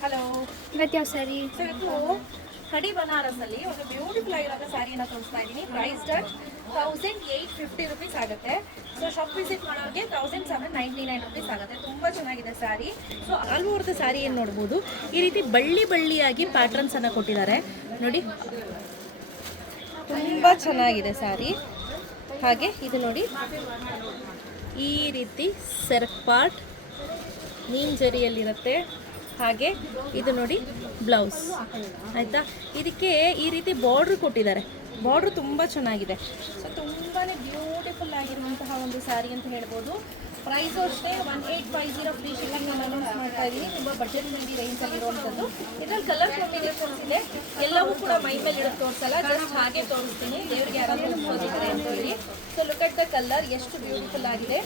Hello, ಇವತ್ತು ಯಾವ sari? So ಇವತ್ತು ಕಡಿ ಬನಾರಸಲ್ಲಿ ಒಂದು ಬ್ಯೂಟಿಫುಲ್ ಆಗಿರೋ ಸ್ಯಾರಿನ ತೋರಿಸ್ತಾ ಇದ್ದೀನಿ. ಪ್ರೈಸ್ ಡನ್ 1850 ರುಪೀಸ್ ಆಗುತ್ತೆ. ಸೊ ಶಾಪ್ ವಿಸಿಟ್ ಮಾಡೋರಿಗೆ 1799 ರುಪೀಸ್ ಆಗುತ್ತೆ. ತುಂಬ ಚೆನ್ನಾಗಿದೆ sari. So all over the sari ಏನು ನೋಡ್ಬೋದು, ಈ ರೀತಿ ಬಳ್ಳಿ ಬಳ್ಳಿಯಾಗಿ ಪ್ಯಾಟರ್ನ್ಸ್ ಅನ್ನು ಕೊಟ್ಟಿದ್ದಾರೆ ನೋಡಿ, ತುಂಬ ಚೆನ್ನಾಗಿದೆ ಸ್ಯಾರಿ. ಹಾಗೆ ಇದು ನೋಡಿ, ಈ ರೀತಿ ಸೆರ್ಕ್ ಪಾರ್ಟ್ ನೀಮ್ ಜರಿಯಲ್ಲಿರುತ್ತೆ. ಹಾಗೆ ಇದು ನೋಡಿ ಬ್ಲೌಸ್, ಆಯಿತಾ. ಇದಕ್ಕೆ ಈ ರೀತಿ ಬಾರ್ಡ್ರ್ ಕೊಟ್ಟಿದ್ದಾರೆ. ಬಾರ್ಡ್ರ್ ತುಂಬ ಚೆನ್ನಾಗಿದೆ. ಸೊ ತುಂಬಾ ಬ್ಯೂಟಿಫುಲ್ ಆಗಿರುವಂತಹ ಒಂದು ಸ್ಯಾರಿ ಅಂತ ಹೇಳ್ಬೋದು. ಪ್ರೈಸು ಅಷ್ಟೇ 1850 ಫ್ರೀ ಶಿಪ್ಪಿಂಗ್ ಅನೌನ್ಸ್ ಮಾಡ್ತಾ ಇದ್ದೀನಿ. ತುಂಬ ಬಜೆಟ್ ಫ್ರೆಂಡ್ಲಿ ರೇಂಜಲ್ಲಿ ಇರುವಂಥದ್ದು. ಇದರಲ್ಲಿ ಕಲರ್ ಕಾಂಬಿನೇಷನ್ಸ್ ಇದೆ. ಎಲ್ಲವೂ ಕೂಡ ಮೈ ಮೇಲೆ ಇಡೋದು ತೋರಿಸಲ್ಲ, ಜಸ್ಟ್ ಹಾಗೆ ತೋರಿಸ್ತೀನಿ, ದೇವ್ರಿಗೆ ಯಾರಾದರೂ ತೋರಿಸಿದ್ದಾರೆ ಅಂತ ಹೇಳಿ. So look at the colour, ಎಷ್ಟು ಬ್ಯೂಟಿಫುಲ್ ಆಗಿದೆ.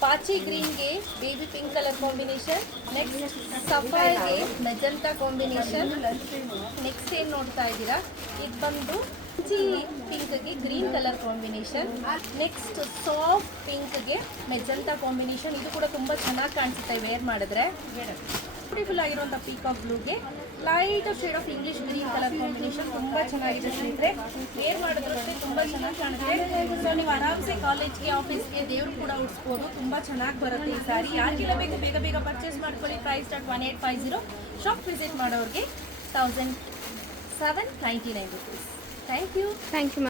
ಪಾಚಿ ಗ್ರೀನ್ಗೆ baby pink colour combination, next ಸಫೈರ್ಗೆ ಮೆಜೆಂಟಾ ಕಾಂಬಿನೇಷನ್, ನೆಕ್ಸ್ಟ್ ಏನು ನೋಡ್ತಾ ಇದ್ದೀರಾ ಇದು ಬಂದು ಪಾಚಿ ಪಿಂಕ್ಗೆ green colour combination, next soft ಪಿಂಕ್ಗೆ ಮೆಜೆಂಟಾ ಕಾಂಬಿನೇಷನ್. ಇದು ಕೂಡ ತುಂಬ ಚೆನ್ನಾಗಿ ಕಾಣಿಸುತ್ತೆ ವೇರ್ ಮಾಡಿದ್ರೆ. ಬ್ಯೂಟಿಫುಲ್ ಆಗಿರುವಂಥ ಪೀಕಾಕ್ ಬ್ಲೂಗೆ light shade of English green colour combination. ತುಂಬ ಚೆನ್ನಾಗಿದೆ ಸ್ನೇಹಿತರೆ, ವೇರ್ ಮಾಡಿದ್ರು ತುಂಬ ಚೆನ್ನಾಗಿ ಕಾಣುತ್ತೆ. ಸೊ ನೀವು ಆರಾಮ್ಸೆ ಕಾಲೇಜ್ಗೆ, ಆಫೀಸ್ಗೆ, ದೇವ್ರು ಕೂಡ ಉಡಿಸ್ಬೋದು. ತುಂಬ ಚೆನ್ನಾಗಿ ಬರುತ್ತೆ ಈ ಸ್ಯಾರಿ. ಯಾರಿಗೆಲ್ಲ ಬೇಕು ಬೇಗ ಬೇಗ ಪರ್ಚೇಸ್ ಮಾಡ್ಕೊಳ್ಳಿ. Price start 1850. ಶಾಪ್ ವಿಸಿಟ್ ಮಾಡೋರಿಗೆ 1799 rupees. Thank you. Thank you.